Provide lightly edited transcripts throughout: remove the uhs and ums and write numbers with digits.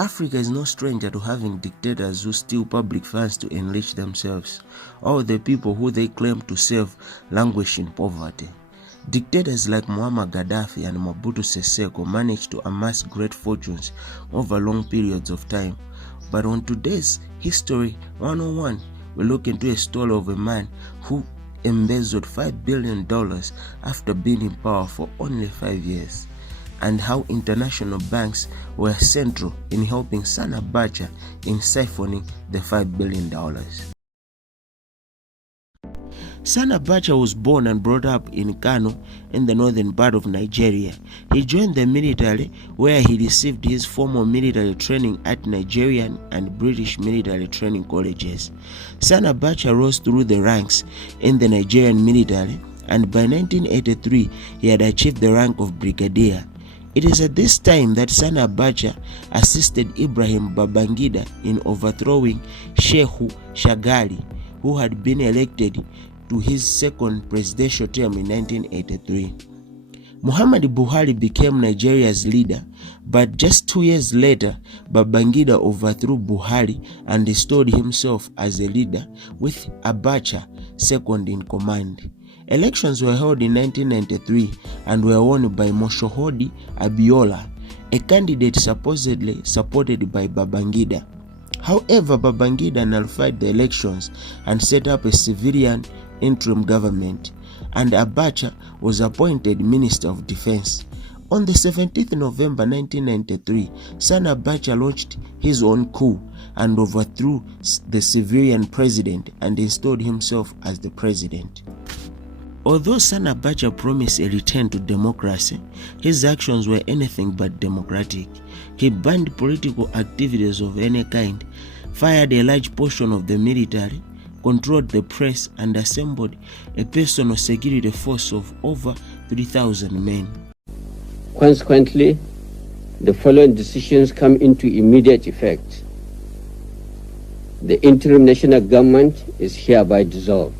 Africa is no stranger to having dictators who steal public funds to enrich themselves, or the people who they claim to serve languish in poverty. Dictators like Muammar Gaddafi and Mobutu Sese Seko managed to amass great fortunes over long periods of time. But on today's History 101, we look into a story of a man who embezzled $5 billion after being in power for only 5 years, and how international banks were central in helping Sani Abacha in siphoning the $5 billion. Sani Abacha was born and brought up in Kano in the northern part of Nigeria. He joined the military, where he received his formal military training at Nigerian and British military training colleges. Sani Abacha rose through the ranks in the Nigerian military, and by 1983 he had achieved the rank of brigadier. It is at this time that Sani Abacha assisted Ibrahim Babangida in overthrowing Shehu Shagari, who had been elected to his second presidential term in 1983. Muhammadu Buhari became Nigeria's leader, but just 2 years later, Babangida overthrew Buhari and installed himself as a leader, with Abacha second in command. Elections were held in 1993 and were won by Moshoodi Abiola, a candidate supposedly supported by Babangida. However, Babangida nullified the elections and set up a civilian interim government, and Abacha was appointed Minister of Defense. On the 17th November 1993, Sani Abacha launched his own coup and overthrew the civilian president and installed himself as the president. Although Sani Abacha promised a return to democracy, his actions were anything but democratic. He banned political activities of any kind, fired a large portion of the military, controlled the press, and assembled a personal security force of over 3,000 men. Consequently, the following decisions come into immediate effect. The interim national government is hereby dissolved.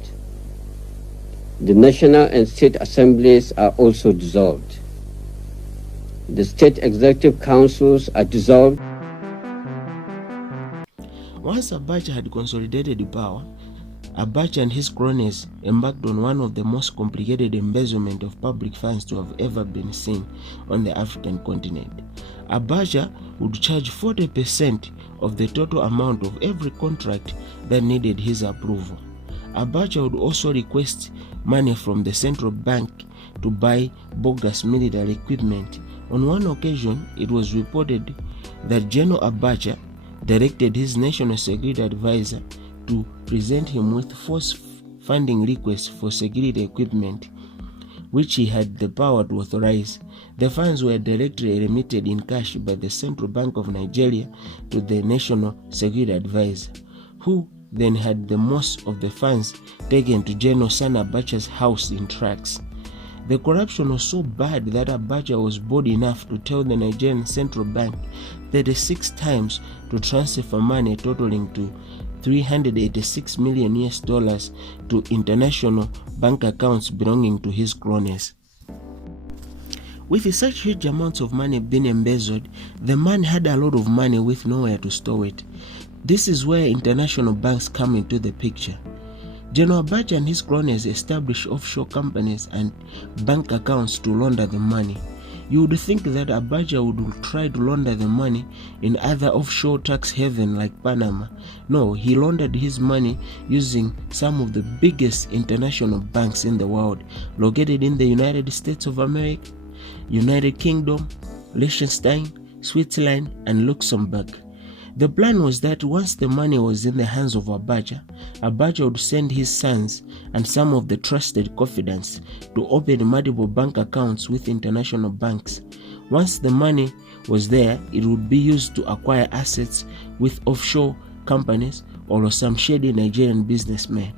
The national and state assemblies are also dissolved. The state executive councils are dissolved. Once Abacha had consolidated power, Abacha and his cronies embarked on one of the most complicated embezzlement of public funds to have ever been seen on the African continent. Abacha would charge 40% of the total amount of every contract that needed his approval. Abacha would also request money from the central bank to buy bogus military equipment. On one occasion, it was reported that General Abacha directed his national security advisor to present him with false funding requests for security equipment, which he had the power to authorize. The funds were directly remitted in cash by the Central Bank of Nigeria to the national security advisor, who then had the most of the funds taken to General Sani Abacha's house in trucks. The corruption was so bad that Abacha was bold enough to tell the Nigerian Central Bank 36 times to transfer money totaling to $386 million to international bank accounts belonging to his cronies. With such huge amounts of money being embezzled, the man had a lot of money with nowhere to store it. This is where international banks come into the picture. General Abacha and his cronies established offshore companies and bank accounts to launder the money. You would think that Abacha would try to launder the money in other offshore tax haven like Panama. No, he laundered his money using some of the biggest international banks in the world, located in the United States of America, United Kingdom, Liechtenstein, Switzerland, and Luxembourg. The plan was that once the money was in the hands of Abacha, Abacha would send his sons and some of the trusted confidants to open multiple bank accounts with international banks. Once the money was there, it would be used to acquire assets with offshore companies or some shady Nigerian businessmen.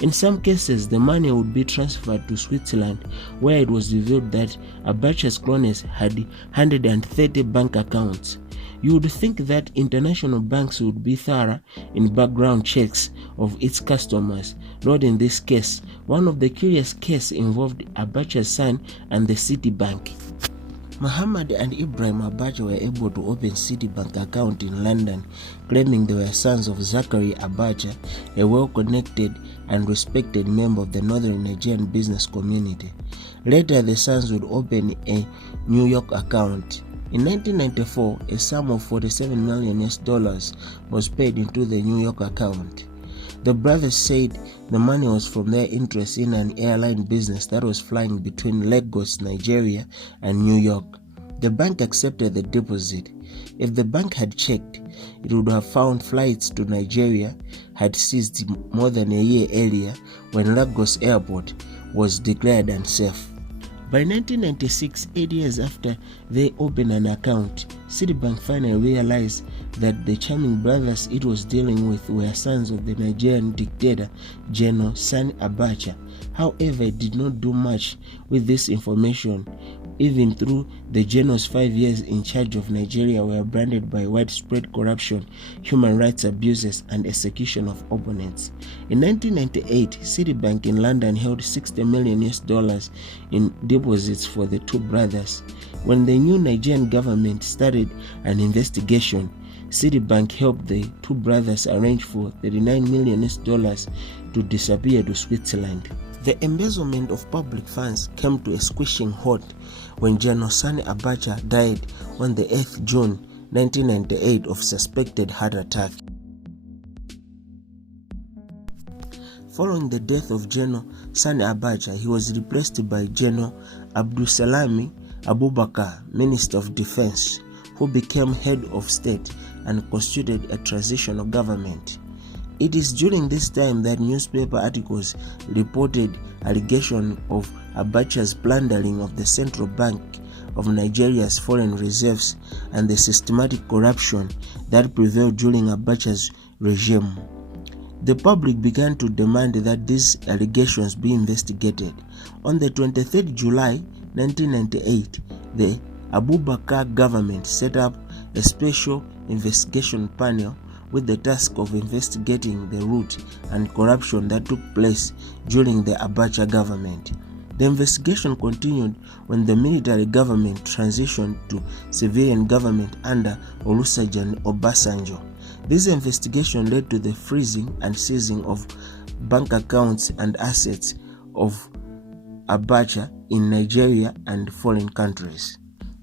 In some cases, the money would be transferred to Switzerland, where it was revealed that Abacha's cronies had 130 bank accounts. You would think that international banks would be thorough in background checks of its customers. Not in this case. One of the curious cases involved Abacha's son and the Citibank. Muhammad and Ibrahim Babangida were able to open Citibank account in London, claiming they were sons of Sani Abacha, a well-connected and respected member of the northern Nigerian business community. Later, the sons would open a New York account. In 1994, a sum of $47 million was paid into the New York account. The brothers said the money was from their interest in an airline business that was flying between Lagos, Nigeria, and New York. The bank accepted the deposit. If the bank had checked, it would have found flights to Nigeria had ceased more than a year earlier when Lagos Airport was declared unsafe. By 1996, 8 years after they opened an account, Citibank finally realized that the charming brothers it was dealing with were sons of the Nigerian dictator General Sani Abacha. However, it did not do much with this information, even though the general's 5 years in charge of Nigeria were branded by widespread corruption, human rights abuses, and execution of opponents. In 1998, Citibank in London held $60 million in deposits for the two brothers. When the new Nigerian government started an investigation, Citibank helped the two brothers arrange for $39 million to disappear to Switzerland. The embezzlement of public funds came to a squishing halt when General Sani Abacha died on the 8th June 1998 of suspected heart attack. Following the death of General Sani Abacha, he was replaced by General Abdulsalami Abubakar, Minister of Defense, who became head of state and constituted a transitional government. It is during this time that newspaper articles reported allegations of Abacha's plundering of the Central Bank of Nigeria's foreign reserves and the systematic corruption that prevailed during Abacha's regime. The public began to demand that these allegations be investigated. On the 23rd July 1998, the Abubakar government set up a special investigation panel with the task of investigating the root and corruption that took place during the Abacha government. The investigation continued when the military government transitioned to civilian government under Olusegun Obasanjo. This investigation led to the freezing and seizing of bank accounts and assets of Abacha in Nigeria and foreign countries.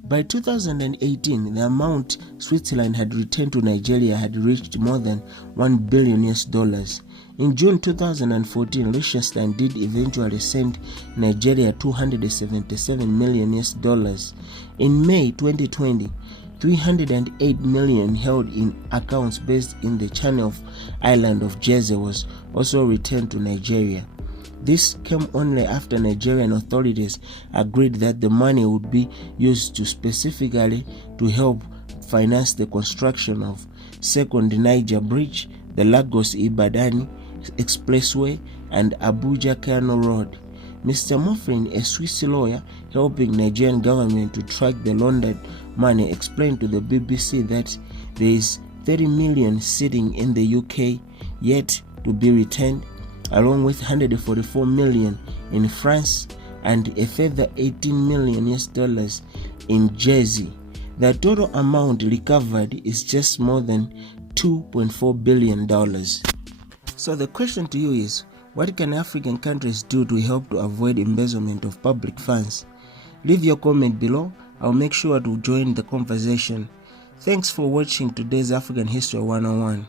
By 2018, the amount Switzerland had returned to Nigeria had reached more than $1 billion. In June 2014, Liechtenstein did eventually send Nigeria $277 million. In May 2020, $308 million held in accounts based in the Channel Island of Jersey was also returned to Nigeria. This came only after Nigerian authorities agreed that the money would be used specifically to help finance the construction of Second Niger Bridge, the Lagos-Ibadan Expressway, and Abuja-Kano Road. Mr. Moffrin, a Swiss lawyer helping Nigerian government to track the laundered money, explained to the BBC that there is 30 million sitting in the UK yet to be returned, along with $144 million in France and a further $18 million in Jersey. The total amount recovered is just more than $2.4 billion. So the question to you is, what can African countries do to help to avoid embezzlement of public funds? Leave your comment below. I'll make sure to join the conversation. Thanks for watching today's African History 101.